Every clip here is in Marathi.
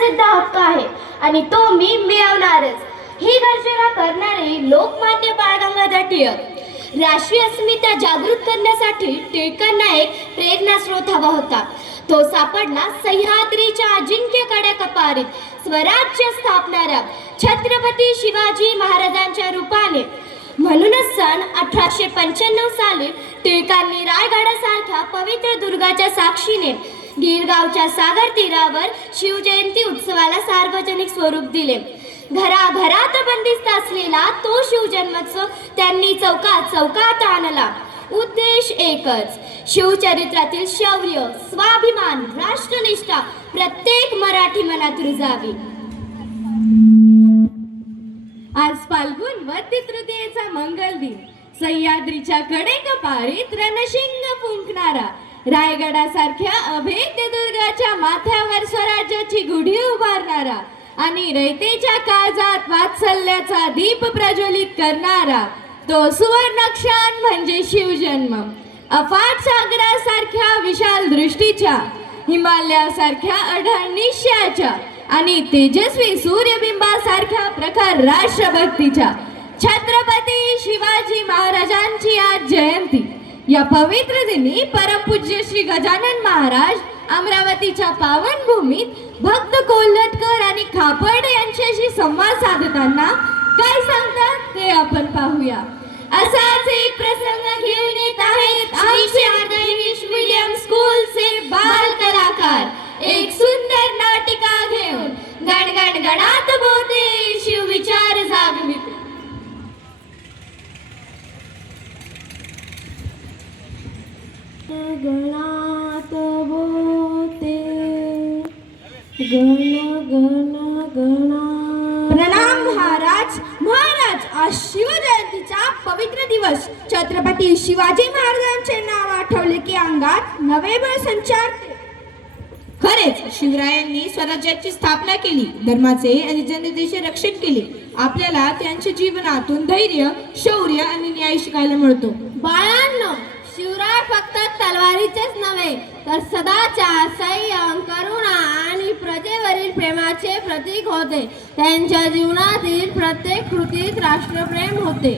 जन्मसिद्ध हक्क आहे आणि तो मी मिळवणारच, ही गर्जना करणारे लोकमान्य बाळ गंगाधर टिळक. राष्ट्रीय अस्मिता जागृत करण्यासाठी टिळकांना एक प्रेरणास्रोत हवा होता. तो सापडला सह्याद्रीच्या अजिंक्य कड्या कपारीत स्वराज्य स्थापणाऱ्या छत्रपती शिवाजी महाराजांच्या रूपाने. म्हणूनच सन 1895 साली टिळकांनी रायगडासारख्या पवित्र दुर्गाच्या साक्षीने गिरगावच्या सागर तीरावर शिवजयंती उत्सवाला सार्वजनिक स्वरूप दिले. घराघरात बंदिस्त असलेला तो शिवजन्मोत्सव त्यांनी चौकात आणला. उद्देश एकच, शिवचरित्रातील शौर्य, स्वाभिमान, राष्ट्रनिष्ठा प्रत्येक मराठी मनात रुजावी. आज फाल्गुन वद्य तृतीयेचा मंगल दिन. सह्याद्रीच्या कडेकपारीत रणशिंग फुंकणारा रायगडासारख्या अभेद्य दुर्गाच्या माथ्यावर स्वराज्याची गुढी उभारणारा आणि रयतेच्या काळजात वात्सल्याचा दीप प्रज्वलित करणारा तो सुवर्णक्षण म्हणजे शिवजन्म. अफाट सागरासारख्या विशाल दृष्टीच्या, हिमालयासारख्या अढळ निश्चयाच्या आणि तेजस्वी सूर्यबिंबासारख्या प्रखर राष्ट्रभक्तीच्या छत्रपती शिवाजी महाराजांची आज जयंती. या पवित्र दिनी परमपूज्य श्री गजानन महाराज अमरावतीच्या पावनभूमीत भक्त कोल्हटकर आणि खापर्ड यांच्याशी संवाद साधताना काय सांगतात ते आपण पाहूया. असाच एक प्रसंग घेऊन येत आहेत आमचे आदरणीय इंग्लिश मीडियम स्कूलचे बाल कलाकार. एक सुंदर नाटिका घेऊन गणगण गणात बोलते शिव विचार जागविते. गणात बोलते गण गण गणा. प्रणाम महाराज. महाराज, आज शिवजयंतीचा पवित्र दिवस. छत्रपती शिवाजी महाराजांचे नाव आठवले की अंगात नवे बळ संचारते. खरेच शिवरायांनी स्वराज्याची स्थापना केली, धर्माचे आणि जनतेचे रक्षण केले. आपल्याला त्यांच्या जीवनातून धैर्य, शौर्य आणि न्याय शिकायला मिळतो. बाळांनो, शिवराय फक्त तलवारीचेच नव्हे तर सदाचार, संयम, करुणा आणि प्रजेवरील प्रेमाचे प्रतीक होते. त्यांच्या जीवनातील प्रत्येक कृतीत राष्ट्रप्रेम होते.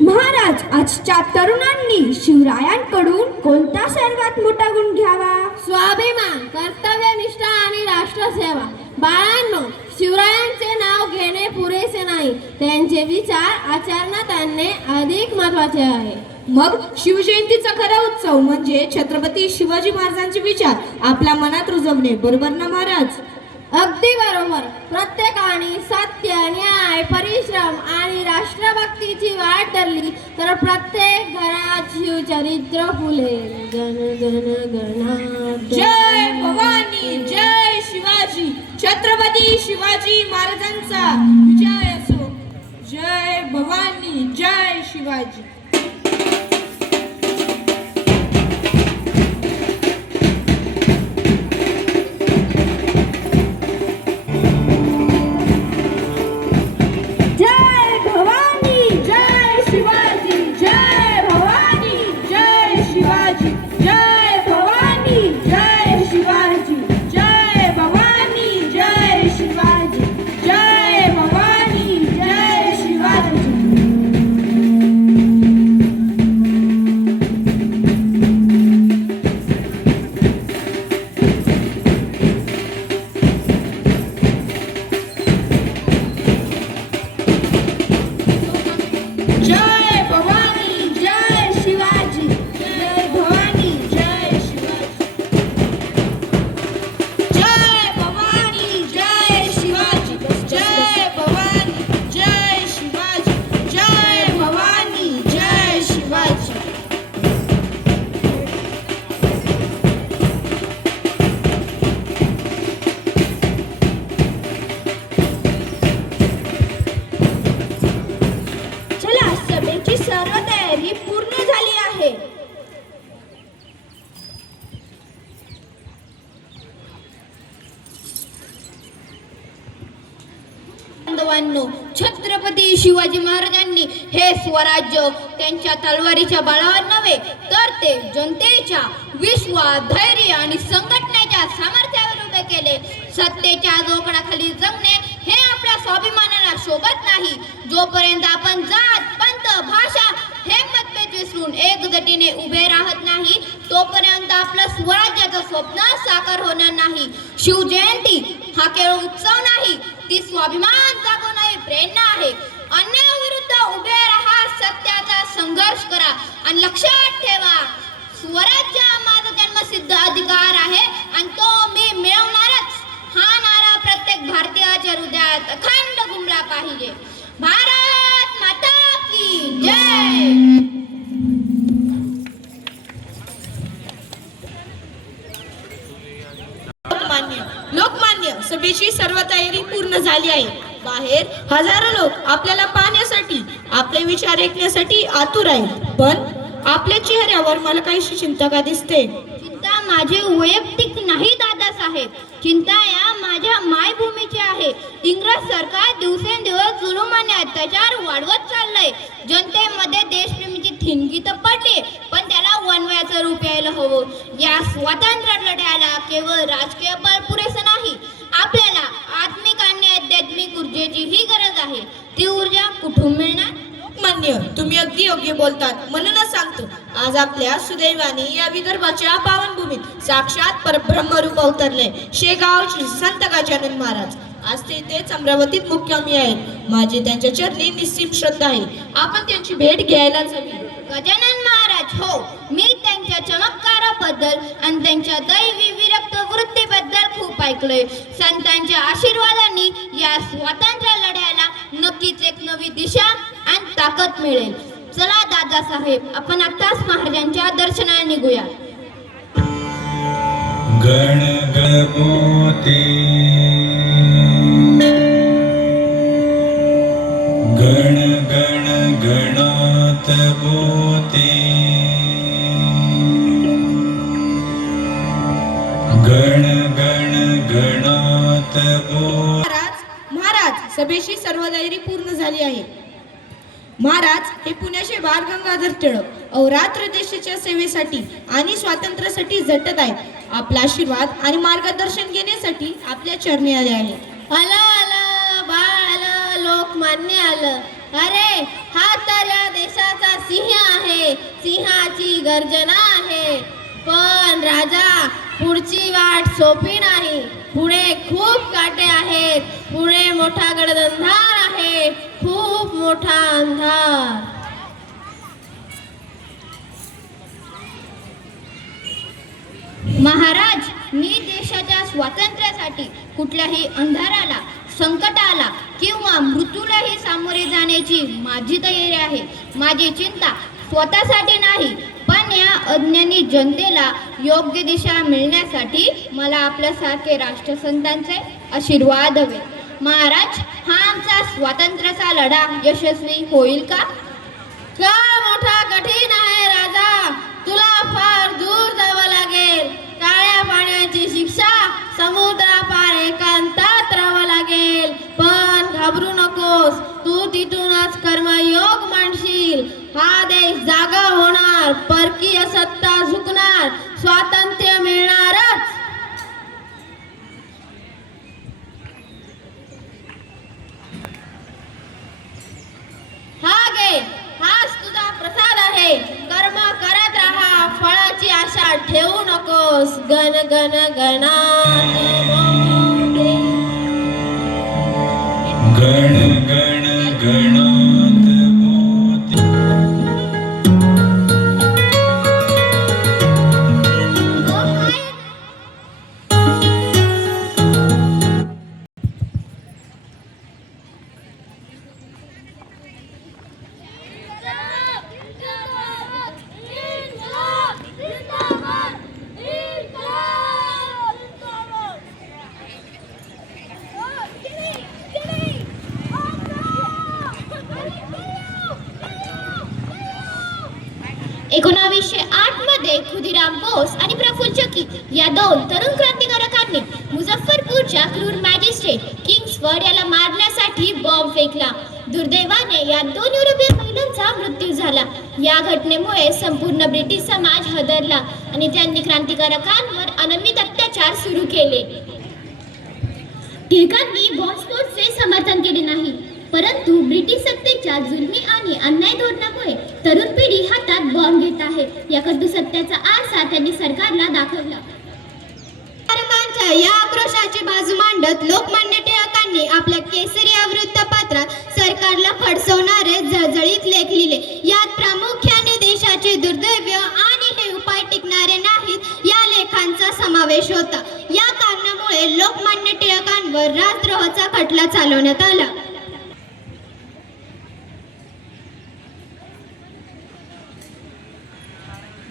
महाराज, आजच्या तरुणांनी शिवरायांकडून कोणता सर्वात मोठा गुण घ्यावा? स्वाभिमान, कर्तव्यनिष्ठा आणि राष्ट्रसेवा. बाळांनो, शिवरायांचे नाव घेणे पुरेसे नाही, त्यांचे विचार आचरणात आणणे अधिक महत्त्वाचे आहे. मग शिवजयंतीचा खरा उत्सव म्हणजे छत्रपती शिवाजी महाराजांचे विचार आपल्या मनात रुजवणे, बरोबर ना महाराज? अगदी बरोबर. प्रत्येकाने सत्य, न्याय, परिश्रम आणि राष्ट्रभक्तीची वाट धरली तर प्रत्येक घरात शिवचरित्र फुलेल. गण गण गणा. जय भवानी, जय शिवाजी. छत्रपती शिवाजी महाराजांचा विजय असो. जय भवानी, जय शिवाजी. बांधवांनो, छत्रपती शिवाजी महाराजांनी हे स्वराज्य त्यांच्या तलवारीच्या बळावर नव्हे तर ते जनतेच्या विश्वास, धैर्य आणि संघटनेच्या सामर्थ्यावर उभे केले. सत्तेच्या जोखडाखाली जगणे हे आपल्या स्वाभिमानाला शोभत नाही. जोपर्यंत आपण जात पंथ भाषा हे मतभेद विसरून एकजुटीने उभे राहत नाही तोपर्यंत आपलं स्वराज्याचं स्वप्न साकार होणार नाही. शिवजयंती हा केवळ उत्सव नाही, ती स्वाभिमान जागवणारी प्रेरणा आहे. अन्यायाविरुद्ध उभे राहा, सत्याचा संघर्ष करा आणि लक्षात ठेवा, स्वराज्य हा माझा जन्मसिद्ध अधिकार आहे आणि तो मी मिळवणारच. हा नारा प्रत्येक भारतीयाच्या हृदयात अखंड घुमला पाहिजे. भारत माता की जय. लोकमान्य सभेची सर्व तयारी पूर्ण झाली आहे. बाहेर हजारो लोक आपल्याला पाहण्यासाठी आपले विचार ऐकण्यासाठी आतुर आहेत. पण आपल्या चेहऱ्यावर मला काहीशी चिंता का दिसते? चिंता माझी वैयक्तिक नाही दादासाहेब, चिंता या माझ्या मायभूमीची आहे. इंग्रज सरकार दिवसेंदिवस जुलूम आणि अत्याचार वाढवत चाललंय. जनतेमध्ये देशप्रेमीची ठिणगी तर पडली, पण त्याला वनव्याचं रूप यायला हवं. या स्वातंत्र्य लढ्याला केवळ राजकीय बळ पुरेसं नाही, आपल्याला आत्मिक आणि आध्यात्मिक ऊर्जेची ही गरज आहे. ती ऊर्जा कुठून मिळणार? लोकमान्य, तुम्ही अगदी योग्य बोलतात. म्हणूनच सांगतो, आज आपल्या सुदैवाने या विदर्भाच्या पावनभूमीत साक्षात परब्रह्मरूप अवतरले शेगाव श्री संत गजानन महाराज. आज ते इथेच अमरावतीत मुक्कामी आहेत. माझी त्यांच्या चरणी निस्सीम श्रद्धा आहे. आपण त्यांची भेट घ्यायलाच हवी. गजानन महाराज, हो, मी त्यांच्या चमत्काराबद्दल आणि त्यांच्या दैवी विरक्त वृत्तीबद्दल खूप ऐकलंय. संतांच्या आशीर्वादाने या स्वातंत्र्य लढ्याला नक्कीच एक नवी दिशा आणि ताकद मिळेल. चला दादासाहेब, आपण आताच महाराजांच्या दर्शनाला निघूया. गण गणपती गण गण गणात बोते गण गण गणात बोते. महाराज सभेची सर्व तयारी पूर्ण झाली आहे. महाराज हे पुण्याचे बाळ गंगाधर टिळक अहोरात्र देशाच्या सेवेसाठी आणि स्वातंत्र्यासाठी झटत आहेत. आपला आशीर्वाद आणि मार्गदर्शन घेण्यासाठी आपल्या चरणी आले आहे. आलं आलं बाळ आलं, लोकमान्य आलं. अरे हा तर या देशाचा सिंह आहे, सिंहाची गर्जना आहे. पण राजा, पुढची वाट सोपी नाही. पुढे खूप काटे आहेत, पुढे मोठा गडदंधार आहे, खूप मोठा अंधार. महाराज, मी देशाच्या स्वातंत्र्यासाठी कुठल्याही अंधाराला, संकटाला किंवा मृत्यूलाही सामोरे जाण्याची माझी तयारी आहे. माझी चिंता स्वतःसाठी नाही, पण या अज्ञानी जनतेला योग्य दिशा मिळण्यासाठी मला आपल्यासारखे राष्ट्रसंतांचे आशीर्वाद हवे. महाराज, हा आमचा स्वातंत्र्याचा लढा यशस्वी होईल का? काळ मोठा कठीण आहे राजा, तुला फार दूर जावं लागेल. काळ्या पाण्याची शिक्षा, समुद्रापार एकांतात राहावं लागेल. पण घाबरू नकोस, तू तिथूनच कर्मयोग मांडशील. हा देश जागा होणार, परकीय सत्ता झुकणार, स्वातंत्र्य मिळणारच. हा घे, हाच तुझा प्रसाद आहे. कर्म करत राहा, फळाची आशा ठेवू नकोस. गण गण गणात बोते. गण गण गणात बोते. मध्ये खुदीराम बोस आणि प्रफुल्ल चकी या दोन तरुण क्रांतिकारकांनी मुझफ्फरपूरच्या क्रूर मॅजिस्ट्रेट किंग्सफर्ड याला मारण्यासाठी बॉम्ब फेकला. दुर्दैवाने या दोन युरोपियन महिलांचा मृत्यू झाला. या घटनेमुळे संपूर्ण ब्रिटिश समाज हादरला आणि त्यांनी क्रांतिकारकांवर अनन्वित अत्याचार सुरू केले. टिळकांनी बॉम्बस्फोटचे समर्थन केले नाही, परंतु ब्रिटिश सत्तेच्या जुलमी आणि अन्याय धोरणामुळे तरुण पिढी हातात बॉम्ब घेत आहे. या कटू सत्याचा आरसा त्यांनी सरकारला दाखवला. टिळकांच्या या आक्रोशाची बाजू मांडत लोकमान्य टिळकांनी आपल्या केसरी या वृत्तपत्रात सरकारला खडसवणारे जळजळीत लेख लिहिले. यात प्रामुख्याने देशाचे दुर्दैव आणि हे उपाय टिकणारे नाहीत या लेखांचा समावेश होता. या कारणामुळे लोकमान्य टिळकांवर राजद्रोहाचा खटला चालवण्यात आला.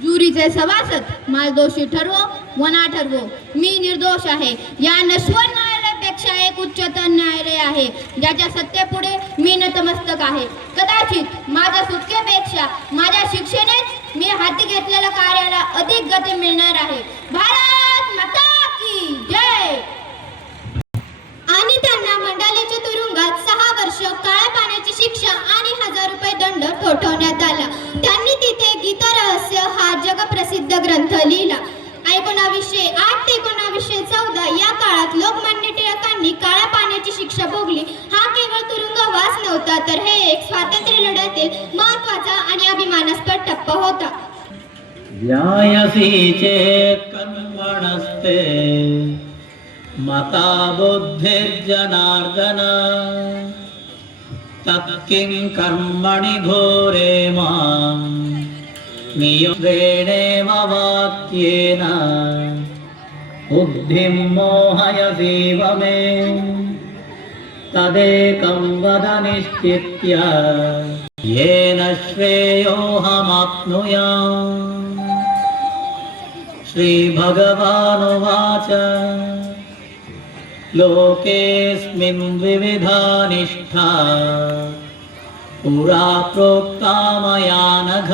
ज्युरीचे सभासद मला दोषी ठरवो व ना ठरवो, मी निर्दोष आहे. या नश्वर न्यायालयापेक्षा एक उच्चतम न्यायालय आहे, ज्याच्या सत्तेपुढे मी नतमस्तक आहे. कदाचित माझ्या सुटकेपेक्षा माझ्या शिक्षेनेच मी हाती घेतलेल्या कार्याला अधिक गती मिळणार आहे. भारत माता की जय. आणि त्यांना मंडालेच्या तुरुंगात 6 वर्ष काळ्या पाण्याची शिक्षा आणि 1000 रुपये दंड ठोठावण्यात आला. त्यांनी तिथे गीतारहस्य हा जगप्रसिद्ध ग्रंथ लिहिला. 1908 ते 1914 या काळात लोकमान्य टिळकांनी काळ्या पाण्याची शिक्षा भोगली. हा केवळ तुरुंगवास नव्हता, तर हे एक स्वातंत्र्य लढ्यातील महत्त्वाचा आणि अभिमानास्पद टप्पा होता. ध्यायसि चेत् कर्मणस्ते मता बुद्धिर्जनार्दन तत्किं कर्मणि घोरे मां नियोगेणेव वाक्येन बुद्धिं मोहयसीव मे तदेकं वद निश्चित्य येन श्रेयोऽहमाप्नुयाम्. श्रीभगवानुवाच लोकेऽस्मिन् विविधा निष्ठा पुरा प्रोक्ता मया नघ